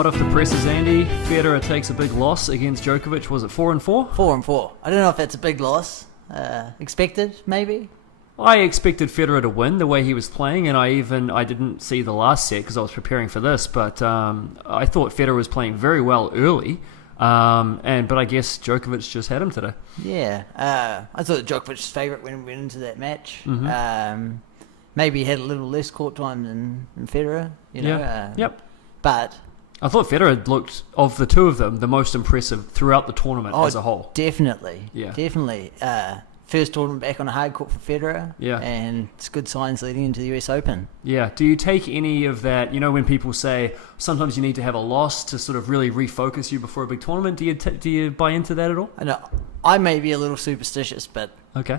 hot off the presses, Andy. Federer takes a big loss against Djokovic. Was it 4-4? 4-4. I don't know if that's a big loss. Expected, maybe? I expected Federer to win the way he was playing, and I didn't see the last set because I was preparing for this, but I thought Federer was playing very well early, but I guess Djokovic just had him today. Yeah, I thought Djokovic's favourite when we went into that match. Mm-hmm. Maybe he had a little less court time than Federer, you know. Yeah. Yep. But I thought Federer looked, of the two of them, the most impressive throughout the tournament as a whole. Definitely. Yeah. Definitely. First tournament back on a hard court for Federer. Yeah. And it's good signs leading into the US Open. Yeah. Do you take any of that, when people say sometimes you need to have a loss to sort of really refocus you before a big tournament, do you buy into that at all? I know I may be a little superstitious, but okay.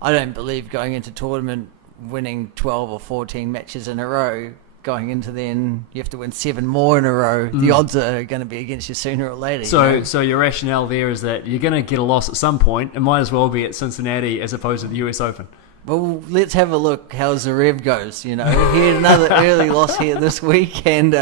I don't believe going into tournament winning 12 or 14 matches in a row, going into then you have to win 7 more in a row. The odds are going to be against you sooner or later. So your rationale there is that you're going to get a loss at some point. It might as well be at Cincinnati as opposed to the US Open. Well, let's have a look how Zverev goes. He had another early loss here this week, and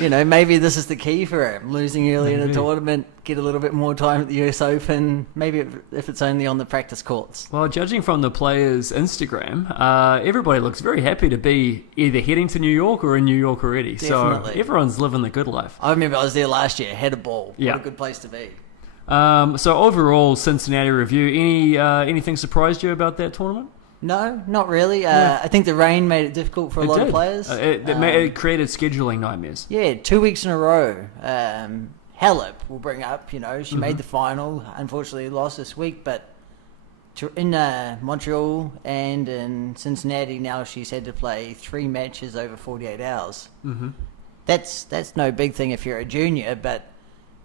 maybe this is the key for him: losing early in a tournament, get a little bit more time at the US Open. Maybe if it's only on the practice courts. Well, judging from the players' Instagram, everybody looks very happy to be either heading to New York or in New York already. Definitely. So everyone's living the good life. I remember I was there last year, had a ball. Yeah. What a good place to be. So overall, Cincinnati review. Anything surprised you about that tournament? No, not really. I think the rain made it difficult for a lot of players. It created scheduling nightmares. Yeah, 2 weeks in a row. Halep will bring up. She made the final. Unfortunately, lost this week, but in Montreal and in Cincinnati now she's had to play 3 matches over 48 hours. Mm-hmm. That's no big thing if you're a junior, but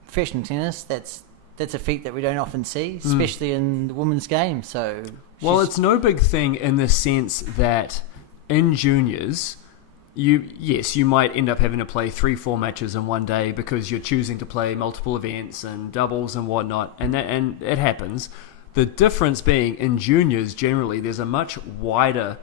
professional tennis, that's a feat that we don't often see, especially in the women's game. So, well, it's no big thing in the sense that in juniors, you might end up having to play 3-4 matches in one day because you're choosing to play multiple events and doubles and whatnot, and it happens. The difference being in juniors, generally, there's a much wider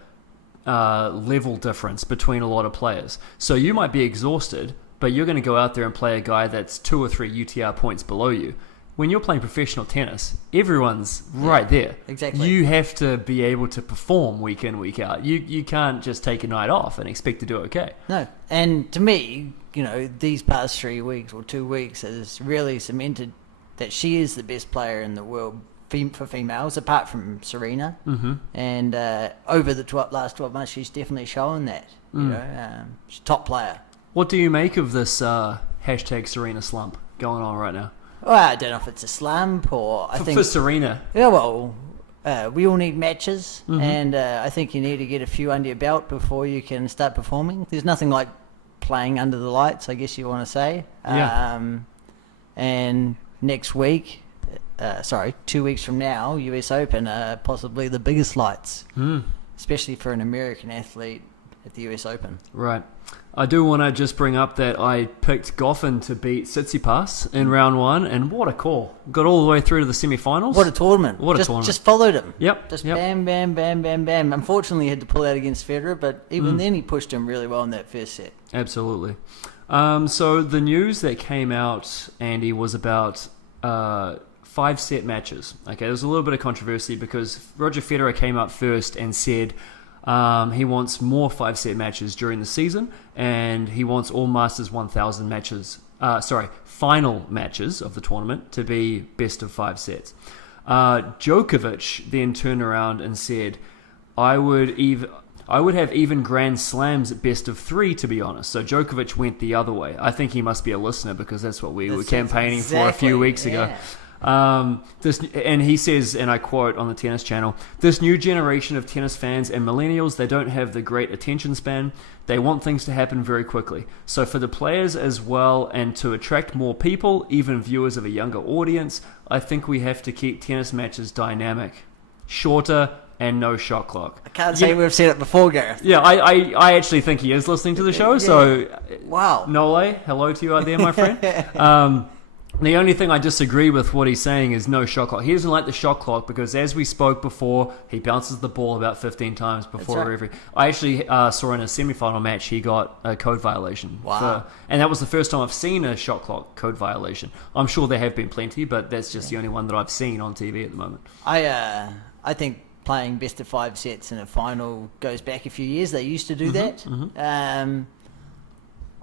level difference between a lot of players. So you might be exhausted, but you're going to go out there and play a guy that's 2 or 3 UTR points below you. When you're playing professional tennis, everyone's right there. Exactly. You have to be able to perform week in, week out. You can't just take a night off and expect to do okay. No. And to me, these past 3 weeks or 2 weeks has really cemented that she is the best player in the world for females, apart from Serena. Mm-hmm. And over the last 12 months, she's definitely shown that. She's a top player. What do you make of this hashtag Serena slump going on right now? Well, I don't know if it's a slump or I think for Serena. Yeah, well, we all need matches, and I think you need to get a few under your belt before you can start performing. There's nothing like playing under the lights, I guess you want to say. Yeah. And next week, 2 weeks from now, US Open are possibly the biggest lights, especially for an American athlete at the US Open. Right. I do want to just bring up that I picked Goffin to beat Tsitsipas in round 1, and what a call. Got all the way through to the semi-finals. What a tournament. Just followed him. Yep. Bam, bam, bam, bam, bam. Unfortunately, he had to pull out against Federer, but even then he pushed him really well in that first set. Absolutely. So the news that came out, Andy, was about 5-set matches. Okay, there was a little bit of controversy because Roger Federer came up first and said he wants more 5-set matches during the season, and he wants all Masters 1000 matches, final matches of the tournament to be best of 5 sets. Djokovic then turned around and said, I would have even Grand Slams at best of 3, to be honest. So Djokovic went the other way. I think he must be a listener because that's what we were campaigning for a few weeks ago. And he says, and I quote on the Tennis Channel, "This new generation of tennis fans and millennials, they don't have the great attention span. They want things to happen very quickly. So for the players as well, and to attract more people, even viewers of a younger audience, I think we have to keep tennis matches dynamic, shorter, and no shot clock." I can't say we've said it before, Gareth. Yeah, I actually think he is listening to the show. So, wow. Nole, hello to you out there, my friend. The only thing I disagree with what he's saying is no shot clock. He doesn't like the shot clock because, as we spoke before, he bounces the ball about 15 times before That's right. every. I actually saw in a semi-final match he got a code violation. Wow. And that was the first time I've seen a shot clock code violation. I'm sure there have been plenty, but that's just the only one that I've seen on TV at the moment. I think playing best of 5 sets in a final goes back a few years. They used to do that.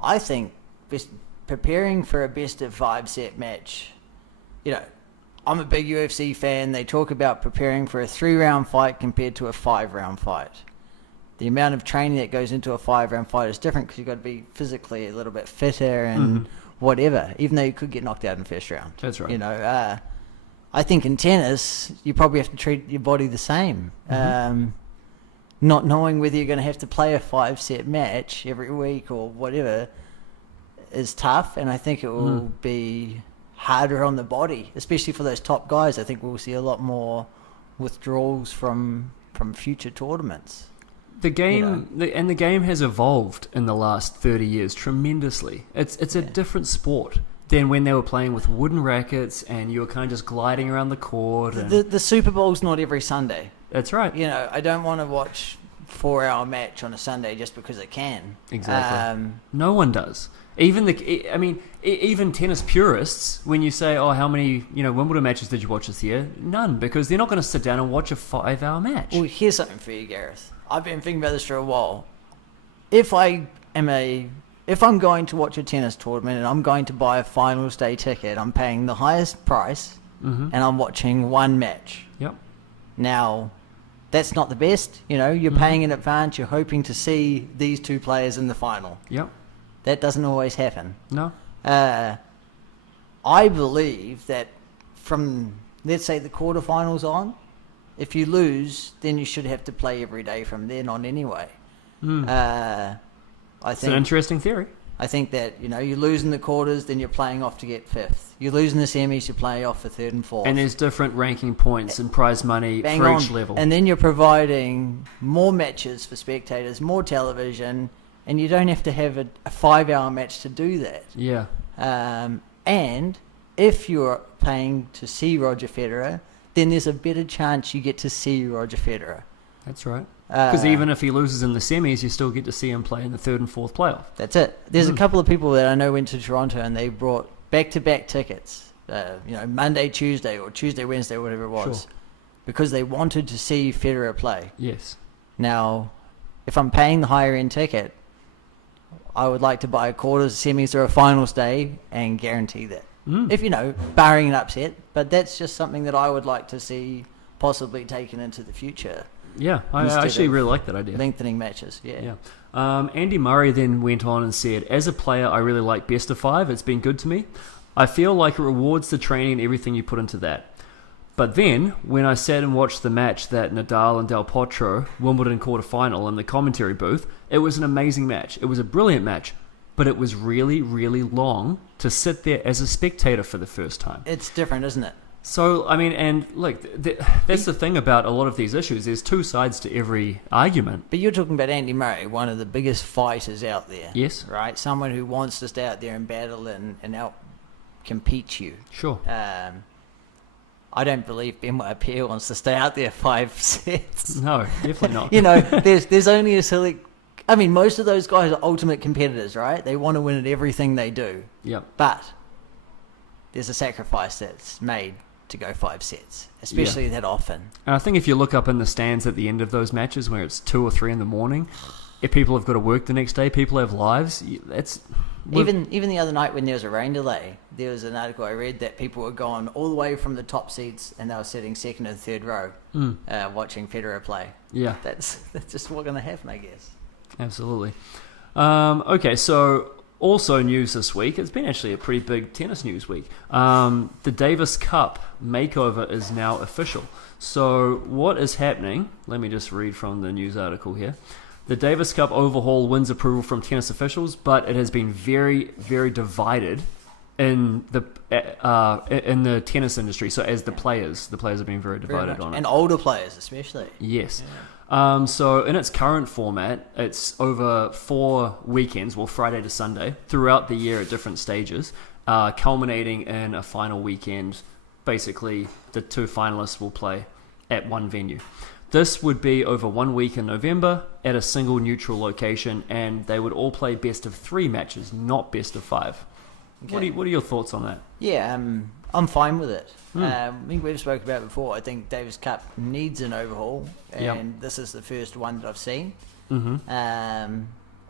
I think preparing for a best of 5 set match, I'm a big UFC fan. They talk about preparing for a 3-round fight compared to a 5-round fight. The amount of training that goes into a 5-round fight is different because you've got to be physically a little bit fitter and whatever, even though you could get knocked out in the first round. That's right. I think in tennis, you probably have to treat your body the same. Not knowing whether you're going to have to play a 5-set match every week or whatever is tough, and I think it will be harder on the body, especially for those top guys. I think we'll see a lot more withdrawals from future tournaments. The game the game has evolved in the last 30 years tremendously. It's a different sport than when they were playing with wooden rackets and you were kind of just gliding around the court. And The Super Bowl's not every Sunday. that's right. I don't want to watch 4-hour match on a Sunday just because I can. Exactly. No one does. Even even tennis purists, when you say, "Oh, how many Wimbledon matches did you watch this year?" None, because they're not going to sit down and watch a 5-hour match. Well, here's something for you, Gareth. I've been thinking about this for a while. If I'm going to watch a tennis tournament and I'm going to buy a finals day ticket, I'm paying the highest price and I'm watching one match. Yep. Now, that's not the best. You're paying in advance. You're hoping to see these two players in the final. Yep. That doesn't always happen. No. I believe that from, let's say, the quarterfinals on, if you lose, then you should have to play every day from then on anyway. It's an interesting theory. I think that, you lose in the quarters, then you're playing off to get 5th. You lose in the semis, you play off for 3rd and 4th. And there's different ranking points and prize money Bang for on. each level. And then you're providing more matches for spectators, more television, and you don't have to have a 5-hour match to do that. Yeah. And if you're paying to see Roger Federer, then there's a better chance you get to see Roger Federer. That's right. Because even if he loses in the semis, you still get to see him play in the 3rd and 4th playoff. That's it. There's a couple of people that I know went to Toronto and they brought back-to-back tickets, Monday, Tuesday, or Tuesday, Wednesday, whatever it was, Sure. because they wanted to see Federer play. Yes. Now, if I'm paying the higher-end ticket, I would like to buy a quarters, semis, or a finals day and guarantee that. If, barring an upset, but that's just something that I would like to see possibly taken into the future. Yeah, I actually really like that idea. Lengthening matches, yeah. Andy Murray then went on and said, "As a player, I really like best of 5. It's been good to me. I feel like it rewards the training and everything you put into that. But then, when I sat and watched the match that Nadal and Del Potro, Wimbledon quarterfinal in the commentary booth, it was an amazing match. It was a brilliant match, but it was really, really long to sit there as a spectator for the first time." It's different, isn't it? So, and look, that's the thing about a lot of these issues. There's two sides to every argument. But you're talking about Andy Murray, one of the biggest fighters out there. Yes. Right? Someone who wants to stay out there and battle and out-compete you. Sure. I don't believe Benoit Pierre wants to stay out there 5 sets. No, definitely not. There's only a select... most of those guys are ultimate competitors, right? They want to win at everything they do. Yep. But there's a sacrifice that's made to go 5 sets, especially that often. And I think if you look up in the stands at the end of those matches where it's 2 or 3 in the morning, if people have got to work the next day, people have lives, Even the other night when there was a rain delay, there was an article I read that people were going all the way from the top seats and they were sitting 2nd and 3rd row watching Federer play. Yeah. That's just what's going to happen, I guess. Absolutely. Okay, so also news this week. It's been actually a pretty big tennis news week. The Davis Cup makeover is now official. So what is happening? Let me just read from the news article here. The Davis Cup overhaul wins approval from tennis officials, but it has been very, very divided in the tennis industry. So as the players have been very divided on it. And older players especially. Yes. So in its current format, it's over 4 weekends, Friday to Sunday, throughout the year at different stages. culminating in a final weekend. Basically, the two finalists will play at one venue. This would be over 1 week in November at a single neutral location, and they would all play best of 3 matches, not best of 5. Okay. What are your thoughts on that? Yeah, I'm fine with it. I think we've spoken about it before. I think Davis Cup needs an overhaul, and this is the first one that I've seen.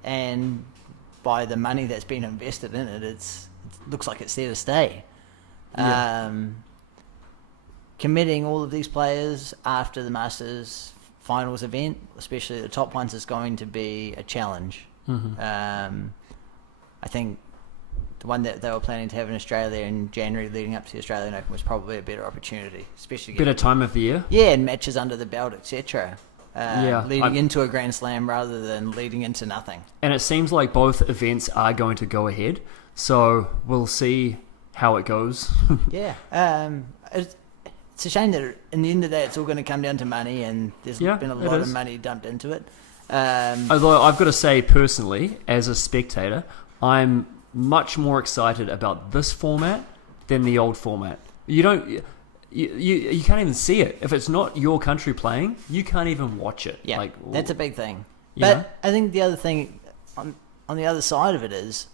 And by the money that's been invested in it, it looks like it's there to stay. Committing all of these players after the Masters finals event, especially the top ones, is going to be a challenge. I think the one that they were planning to have in Australia in January leading up to the Australian Open was probably a better opportunity, especially Better time of the year? Yeah, and matches under the belt, etc. Leading into a Grand Slam rather than leading into nothing. And it seems like both events are going to go ahead, so we'll see how it goes. It's a shame that in the end of the day it's all going to come down to money, and there's been a lot of money dumped into it. Although I've got to say, personally, as a spectator, I'm much more excited about this format than the old format. You can't even see it. If it's not your country playing, you can't even watch it. Yeah, that's a big thing. Yeah. But I think the other thing on the other side of it is,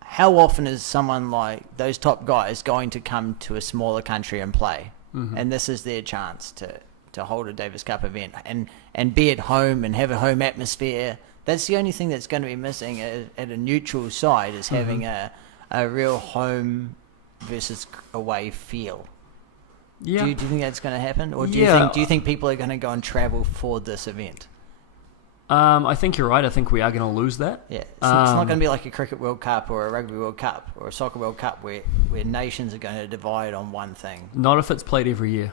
how often is someone like those top guys going to come to a smaller country and play? And this is their chance to hold a Davis Cup event and be at home and have a home atmosphere. That's the only thing that's going to be missing at a neutral side, is having a real home versus away feel. Yeah. Do you think that's going to happen, or do you think people are going to go and travel for this event? I think you're right. I think we are going to lose that. Yeah, it's not going to be like a Cricket World Cup or a Rugby World Cup or a Soccer World Cup where nations are going to divide on one thing. Not if it's played every year.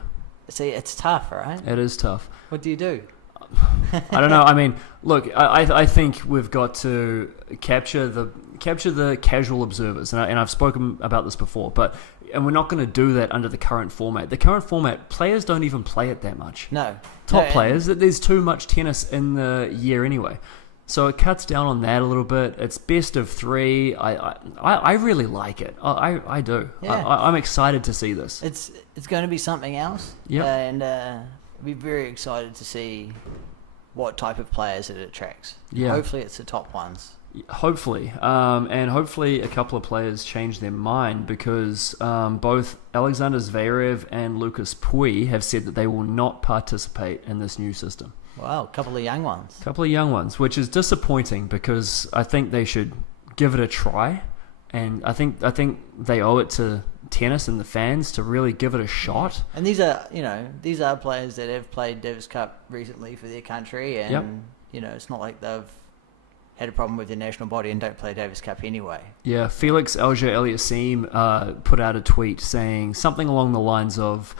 See, it's tough, right? It is tough. What do you do? I don't know. I mean, look, I think we've got to capture the casual observers, and I've spoken about this before, and we're not going to do that under the current format. The current format, players don't even play it that much. No. Top players, there's too much tennis in the year anyway. So it cuts down on that a little bit. It's best of 3. I really like it. I do. Yeah. I'm excited to see this. It's going to be something else. Yep. And I'll be very excited to see what type of players it attracts. Yeah. Hopefully it's the top ones. Hopefully. And hopefully a couple of players change their mind, because both Alexander Zverev and Lucas Pouille have said that they will not participate in this new system. Wow, a couple of young ones. Which is disappointing, because I think they should give it a try, and I think they owe it to tennis and the fans to really give it a shot. And these are players that have played Davis Cup recently for their country, and it's not like they've had a problem with their national body and don't play Davis Cup anyway. Yeah, Felix Auger-Aliassime put out a tweet saying something along the lines of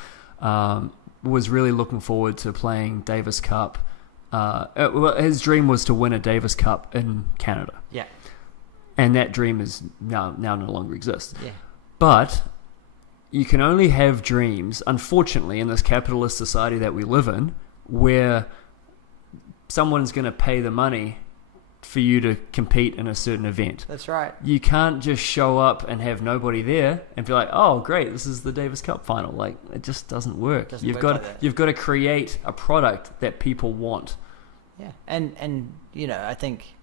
was really looking forward to playing Davis Cup. His dream was to win a Davis Cup in Canada. Yeah. And that dream is now no longer exists. Yeah. But you can only have dreams, unfortunately, in this capitalist society that we live in, where someone's going to pay the money for you to compete in a certain event. That's right. You can't just show up and have nobody there and be like, oh, great, this is the Davis Cup final. Like, it just doesn't work. You've got to create a product that people want. Yeah, and I think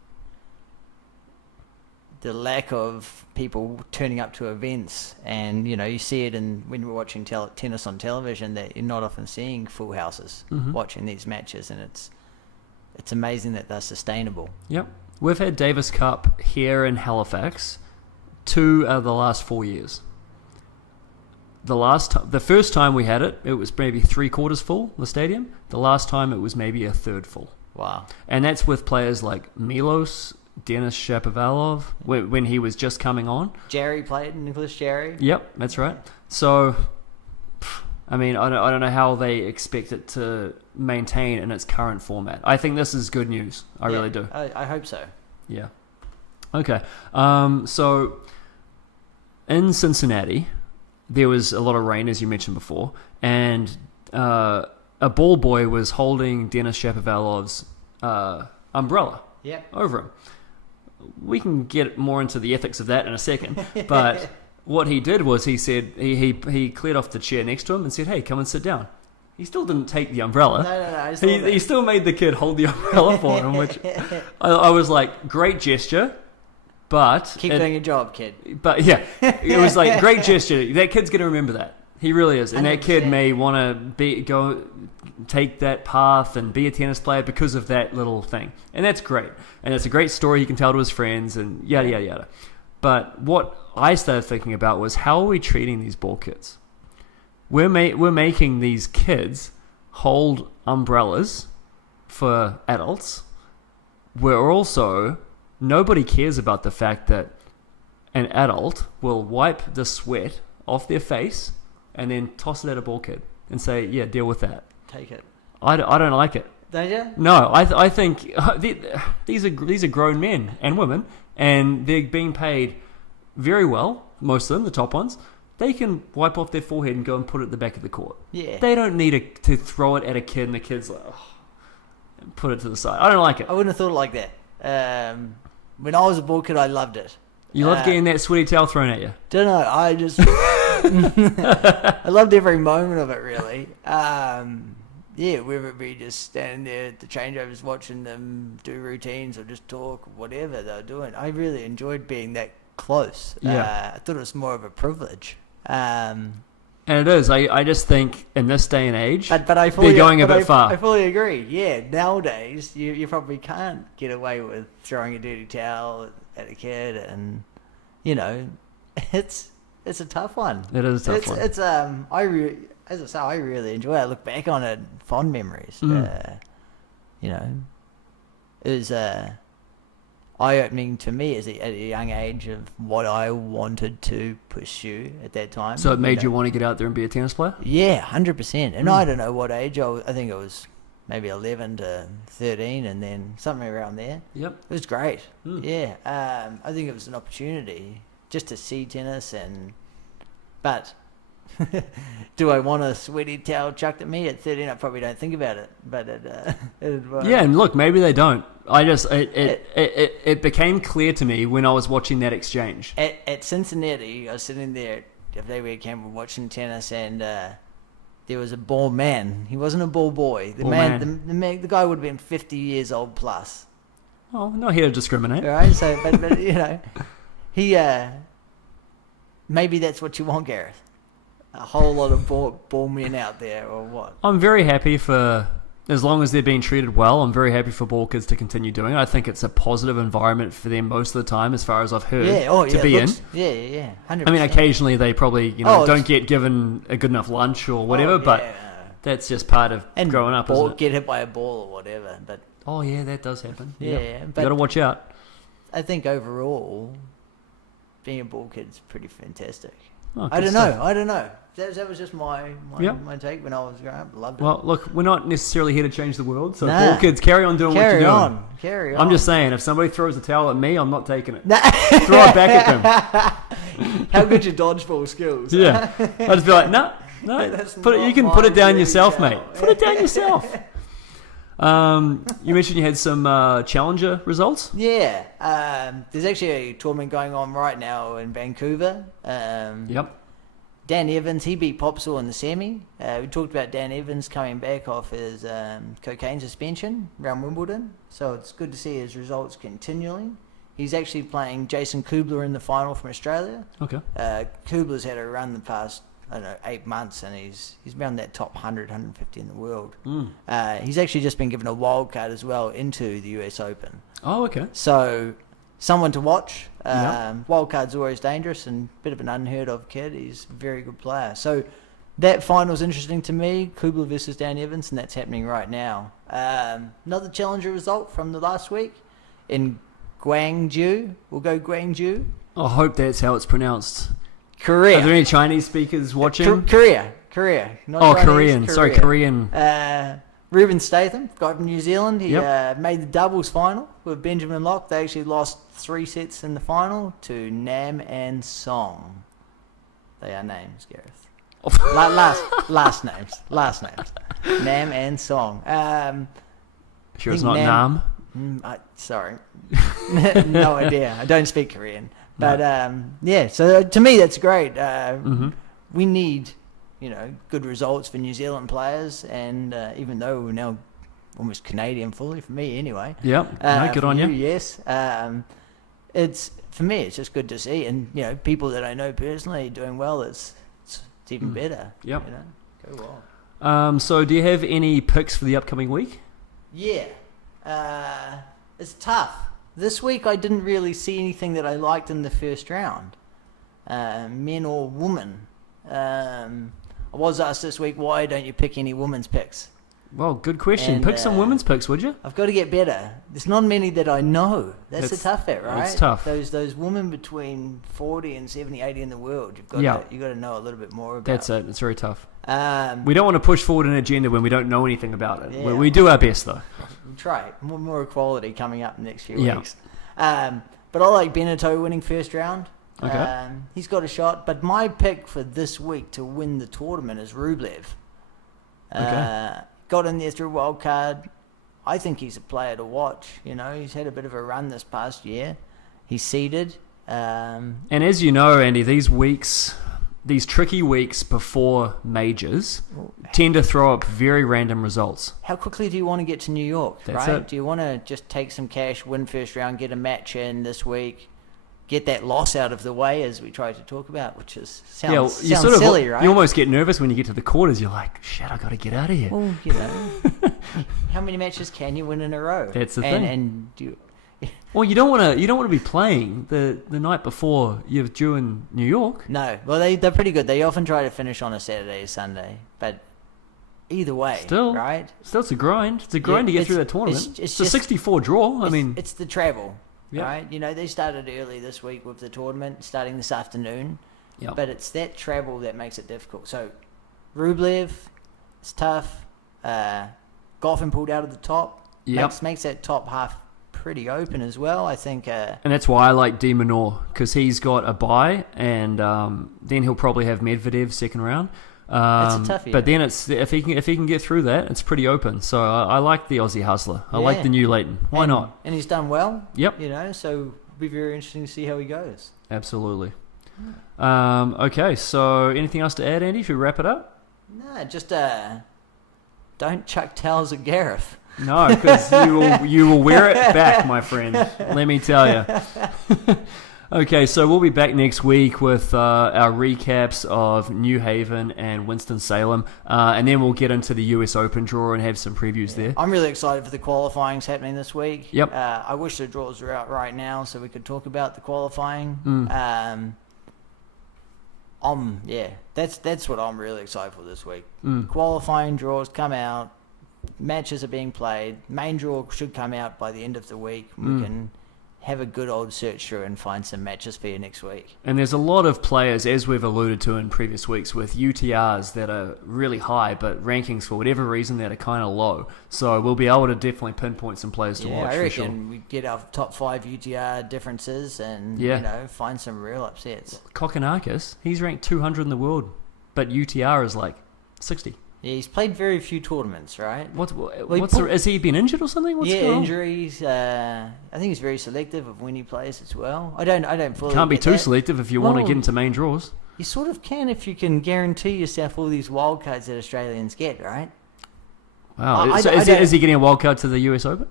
the lack of people turning up to events, and you see it when you're watching tennis on television, that you're not often seeing full houses watching these matches, and it's amazing that they're sustainable. Yep. We've had Davis Cup here in Halifax 2 out of the last 4 years. The first time we had it was maybe 3/4 full, the stadium. The last time it was maybe 1/3 full. Wow. And that's with players like Milos, Denis Shapovalov, when he was just coming on. Jarry played, Nicholas Jarry. Yep, that's right. So, I mean, I don't know how they expect it to maintain in its current format. I think this is good news. I really do. I hope so. Yeah. Okay. So, in Cincinnati, there was a lot of rain, as you mentioned before, and a ball boy was holding Denis Shapovalov's umbrella over him. we can get more into the ethics of that in a second. But what he did was he said he cleared off the chair next to him and said, "Hey, come and sit down." He still didn't take the umbrella. No. He still made the kid hold the umbrella for him, which I was like, great gesture, but... Keep doing your job, kid. But yeah, it was like, great gesture. That kid's going to remember that. He really is. And 100%. That kid may want to take that path and be a tennis player because of that little thing. And that's great. And it's a great story he can tell to his friends and yada, yada, yada. But what I started thinking about was, how are we treating these ball kids? We're making these kids hold umbrellas for adults. We're also... Nobody cares about the fact that an adult will wipe the sweat off their face and then toss it at a ball kid and say, yeah, deal with that. Take it. I don't like it. Don't you? No, I think these are grown men and women, and they're being paid very well, most of them, the top ones. They can wipe off their forehead and go and put it at the back of the court. Yeah. They don't need to throw it at a kid and the kid's like, oh, and put it to the side. I don't like it. I wouldn't have thought it like that. When I was a ball kid, I loved it. You loved getting that sweaty towel thrown at you? Don't know. I just... I loved every moment of it, really. Yeah, whether it be just standing there at the changeovers watching them do routines or just talk, whatever they were doing. I really enjoyed being that close. Yeah. I thought it was more of a privilege. And it is. I just think in this day and age, but I fully, they're going a bit far. I fully agree. Yeah, nowadays you probably can't get away with throwing a dirty towel at a kid, and it's a tough one. It is a tough one. It's as I say, I really enjoy it. I look back on it, fond memories. It was eye-opening to me at a young age of what I wanted to pursue at that time. So it made you want to get out there and be a tennis player? Yeah, 100%. And I don't know what age. I think it was maybe 11 to 13, and then something around there. Yep. It was great. Yeah. I think it was an opportunity just to see tennis, but do I want a sweaty towel chucked at me at 13? I probably don't think about it, but yeah, and look, maybe they don't. It became clear to me when I was watching that exchange at Cincinnati. I was sitting there at the weekend, we're watching tennis, and there was a ball man. He wasn't a ball boy. The guy would have been 50 years old plus. Well, not here to discriminate, right? So, but he maybe that's what you want, Gareth. A whole lot of ball men out there, or what? I'm very happy for, as long as they're being treated well, I'm very happy for ball kids to continue doing it. I think it's a positive environment for them most of the time, as far as I've heard, to be in. Yeah, 100%. I mean, occasionally they probably, don't get given a good enough lunch or whatever, but that's just part of growing up, isn't it? Get hit by a ball or whatever. But oh, yeah, that does happen. Yeah. But you got to watch out. I think overall, being a ball kid's pretty fantastic. Oh, I don't know. That was just my take when I was growing up. Loved it. Well, look, we're not necessarily here to change the world, so ball kids, carry on doing what you're doing. Carry on. I'm just saying, if somebody throws a towel at me, I'm not taking it. Throw it back at them. How good your dodgeball skills? Yeah. I'll just be like, no. You can put it down yourself, mate. Put it down yourself. You mentioned you had some Challenger results? Yeah. There's actually a tournament going on right now in Vancouver. Yep. Dan Evans, he beat Popsall in the semi. We talked about Dan Evans coming back off his cocaine suspension around Wimbledon. So it's good to see his results continuing. He's actually playing Jason Kubler in the final from Australia. Okay. Kubler's had a run the past, 8 months, and he's been that top 100, 150 in the world. He's actually just been given a wild card as well into the US Open. Oh, okay. So someone to watch. Yep. Wild card's always dangerous, and a bit of an unheard of kid. He's a very good player. So that final's interesting to me. Kubler versus Dan Evans, and that's happening right now. Another Challenger result from the last week in Gwangju. We'll go Gwangju. I hope that's how it's pronounced. Korea. Are there any Chinese speakers watching? Korea. Not Chinese, Korean. Sorry, Korean. Ruben Statham, guy from New Zealand. He made the doubles final with Benjamin Locke. They actually lost 3 sets in the final to Nam and Song. They are names, Gareth. last names. Nam and Song. Sure it's not Nam? Sorry. No idea. I don't speak Korean. But, yeah, so to me, that's great. We need, good results for New Zealand players. And even though we're now almost Canadian fully, for me anyway. Yep. No, good on you. Yes. For me, it's just good to see. And, people that I know personally doing well, it's even better. Yep. Go well. So do you have any picks for the upcoming week? Yeah. It's tough. This week I didn't really see anything that I liked in the first round. Men or women. I was asked this week, why don't you pick any women's picks? Well, good question. Pick some women's picks, would you? I've got to get better. There's not many that I know. That's the tough bit, right? It's tough. Those women between 40 and 70, 80 in the world, you've got to know a little bit more about. That's it. It's very tough. We don't want to push forward an agenda when we don't know anything about it. Yeah, we do our best, though. We'll try. More equality coming up in the next few weeks. But I like Beneteau winning first round. Okay. He's got a shot. But my pick for this week to win the tournament is Rublev. Okay. Got in there through wild card. I think he's a player to watch. He's had a bit of a run this past year. He's seeded. And as you know, Andy, these tricky weeks before majors tend to throw up very random results. How quickly do you want to get to New York? That's right? it. Do you want to just take some cash, win first round, get a match in this week, get that loss out of the way, as we tried to talk about, which sounds silly, right? You almost get nervous when you get to the quarters. You're like, shit, I got to get out of here. Well, how many matches can you win in a row? That's the thing. And well, you don't want to be playing the night before you're due in New York. No, well they're pretty good. They often try to finish on a Saturday or Sunday, but either way, right? Still, it's a grind. It's a grind to get through that tournament. It's a 64 draw. It's the travel. Yep. Right, they started early this week with the tournament, starting this afternoon. Yep. But it's that travel that makes it difficult. So, Rublev, it's tough. Goffin pulled out of the top. Yep. Makes that top half pretty open as well, I think. And that's why I like De Minaur, because he's got a bye, and then he'll probably have Medvedev second round. That's a toughie. But then if he can get through that, it's pretty open. So I like the Aussie hustler. I like the new Leighton. Why not? And he's done well. Yep. So it'll be very interesting to see how he goes. Absolutely. Okay. So anything else to add, Andy? Should we wrap it up? No, just don't chuck towels at Gareth. No, because you will wear it back, my friend. Let me tell you. Okay, so we'll be back next week with our recaps of New Haven and Winston-Salem, and then we'll get into the US Open draw and have some previews there. I'm really excited for the qualifyings happening this week. Yep. I wish the draws were out right now so we could talk about the qualifying. That's what I'm really excited for this week. Qualifying draws come out, matches are being played, main draw should come out by the end of the week. We can have a good old search through and find some matches for you next week. And there's a lot of players, as we've alluded to in previous weeks, with UTRs that are really high, but rankings for whatever reason that are kind of low. So we'll be able to definitely pinpoint some players to watch. I reckon for sure. We get our top 5 UTR differences and find some real upsets. Kokkinakis, he's ranked 200 in the world, but UTR is like 60. Yeah, he's played very few tournaments, right? Has he been injured or something? What's going on? Injuries. I think he's very selective of when he plays as well. I don't fully. Can't be too selective if you want to get into main draws. You sort of can if you can guarantee yourself all these wild cards that Australians get, right? Wow. Is he getting a wild card to the US Open?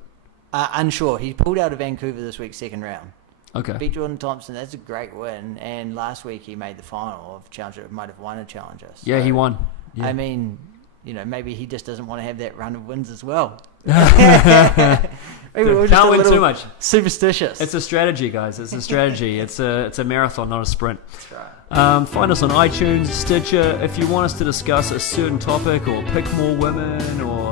Unsure. He pulled out of Vancouver this week, second round. Okay. Beat Jordan Thompson. That's a great win. And last week he made the final of Challenger. Might have won a Challenger. So, yeah, he won. Yeah. I mean, maybe he just doesn't want to have that run of wins as well. Can't win too much. Superstitious. It's a strategy, guys. It's a strategy. It's a marathon, not a sprint. That's right. Find us on iTunes, Stitcher. If you want us to discuss a certain topic or pick more women or,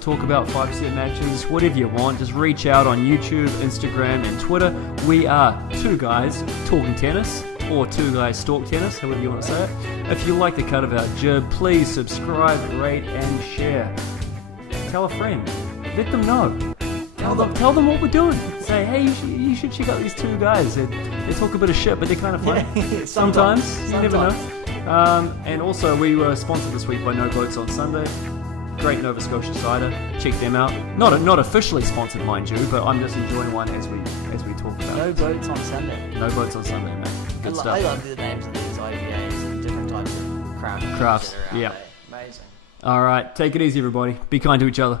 talk about 5-set matches, whatever you want, just reach out on YouTube, Instagram, and Twitter. We are Two Guys Talking Tennis, or Two Guys Stalk Tennis, however you want to say it. If you like the cut of our jib, please subscribe, rate, and share. Tell a friend. Let them know. Tell them what we're doing. Say, hey, you should check out these two guys. They talk a bit of shit, but they're kind of funny. Yeah, sometimes. You never know. And also, we were sponsored this week by No Boats on Sunday. Great Nova Scotia cider. Check them out. Not officially sponsored, mind you, but I'm just enjoying one as we talk about No it. boats on Sunday. No boats on Sunday, man. Good stuff. I love the names of these IPAs and different types of crafts. Crafts, that are out yeah. there. Amazing. All right, take it easy, everybody. Be kind to each other.